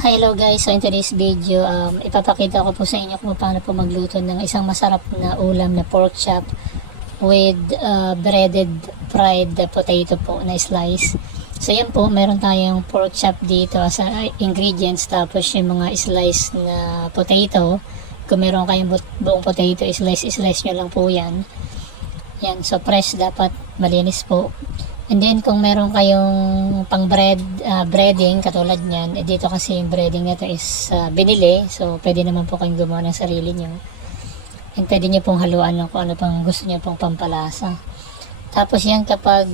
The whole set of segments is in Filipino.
Hello guys, so in today's video, ipapakita ko po sa inyo kung paano po magluto ng isang masarap na ulam na pork chop with breaded fried potato po na slice. So yan po, meron tayong pork chop dito as ingredients, tapos yung mga slice na potato. Kung meron kayong buong potato, slice nyo lang po yan. Yan, so fresh, dapat malinis po. And then kung meron kayong pang breading katulad niyan, dito kasi yung breading nito is binili, so pwede naman po kayong gumawa ng sarili nyo. And pwede nyo pong haluan lang kung ano pang gusto nyo pong pampalasa. Tapos yan, kapag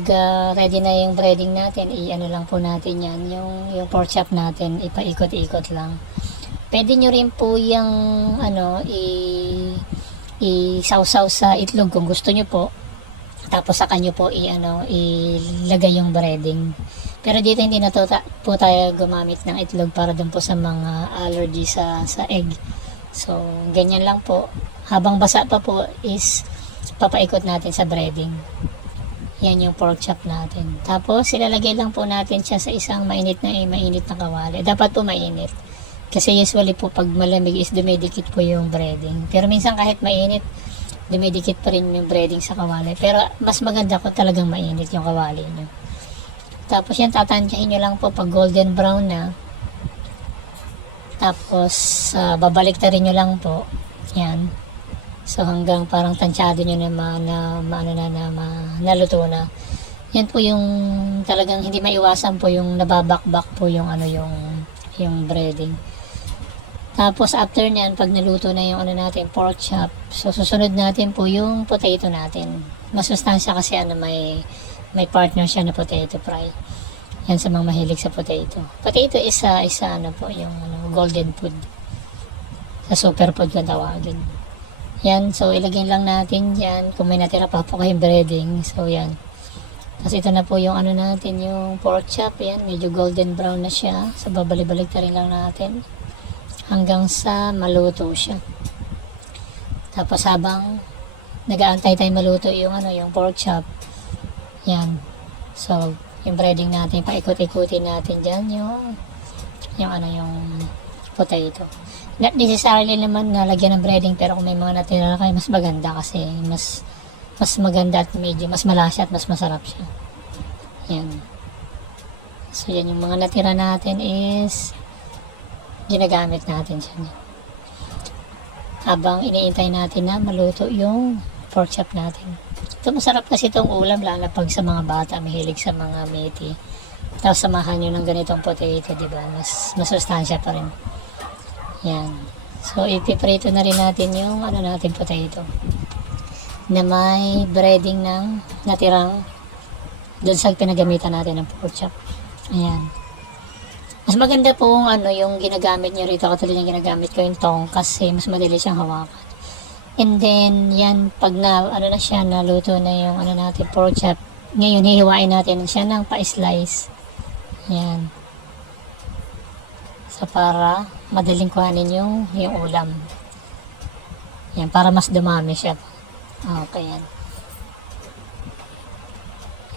ready na yung breading natin, i-ano lang po natin yan, yung pork chop natin, ipaikot-ikot lang. Pwede nyo rin po yung i-sausaw sa itlog kung gusto nyo po. Tapos sa kanyo po ilagay yung breading. Pero dito hindi na po tayo gumamit ng itlog para dun po sa mga allergy sa egg. So ganyan lang po. Habang basa pa po is papaikot natin sa breading. Yan yung pork chop natin. Tapos ilalagay lang po natin siya sa isang mainit na kawali. Dapat po mainit. Kasi usually po pag malamig is dumidikit po yung breading. Pero minsan kahit mainit, dumidikit pa rin yung breading sa kawali. Pero mas maganda ko talagang mainit yung kawali nyo. Tapos yan, tatansyahin nyo lang po pag golden brown na. Tapos babalik ta rin nyo lang po. Yan. So hanggang parang tansyado nyo na naluto na. Yan po yung talagang hindi maiwasan po yung nababakbak po yung yung breading. Tapos after nyan, pag naluto na yung natin, pork chop, so susunod natin po yung potato natin. Masustansya kasi may partner siya na potato fry. Yan sa mga mahilig sa potato. Potato is po yung golden food. Sa superfood na tawagin. Yan, so ilagay lang natin yan. Kung may natira pa po kayong breading, so yan. Tapos ito na po yung natin, yung pork chop. Yan, medyo golden brown na siya. So babalik-balik na rin lang natin hanggang sa maluto siya. Tapos habang nag-aantay tayo maluto yung pork chop, yan, so yung breading natin, paikot-ikutin natin dyan yung potato. Not necessarily naman nalagyan ng breading, pero kung may mga natira kayo, mas maganda kasi mas maganda at medyo mas malasa at mas masarap siya. Yan, so yan yung mga natira natin is ginagamit natin siya. Habang iniintay natin na maluto yung pork chop natin. Ito masarap kasi itong ulam, lalo pag sa mga bata mahilig sa mga meaty. Tapos samahan nyo ng ganitong potato, diba? Mas masustansya pa rin. Yan. So ipiprito na rin natin yung natin potato na may breading ng natirang doon sa pinagamitan natin ng pork chop. Ayan. Mas maganda po yung ginagamit nyo rito, katulad yung ginagamit ko yung tong, kasi mas madali siyang hawakan. And then yan, pag na siya, naluto na yung natin pork chop, ngayon hihiwain natin siya ng pa-slice. Yan. So para madaling kuhanin yung ulam. Yan, para mas dumami siya. Okay, yan.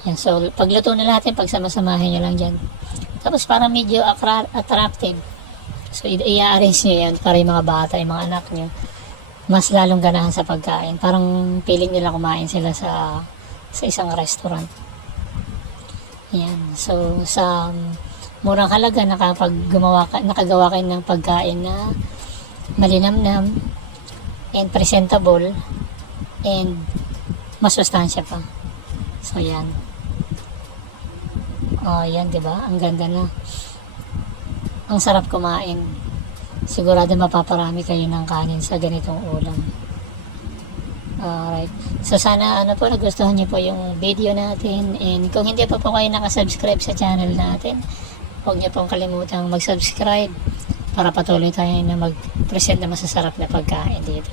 Yan, so pagluto na natin, pagsama-samahin nyo lang dyan. Tapos para medyo attractive, so i-arrange nyo yan para yung mga bata, yung mga anak nyo, mas lalong ganahan sa pagkain. Parang feeling nila kumain sila sa isang restaurant. Yan. So sa murang halaga, nakagawa kayo ng pagkain na malinamnam and presentable and masustansya pa. So yan. Yan, diba? Ang ganda na. Ang sarap kumain. Sigurado mapaparami kayo ng kanin sa ganitong ulam. Alright. So sana nagustuhan niyo po yung video natin, and kung hindi pa po kayo nakasubscribe sa channel natin, huwag niyo pong kalimutang mag-subscribe para patuloy tayo na mag-present na masasarap na pagkain dito.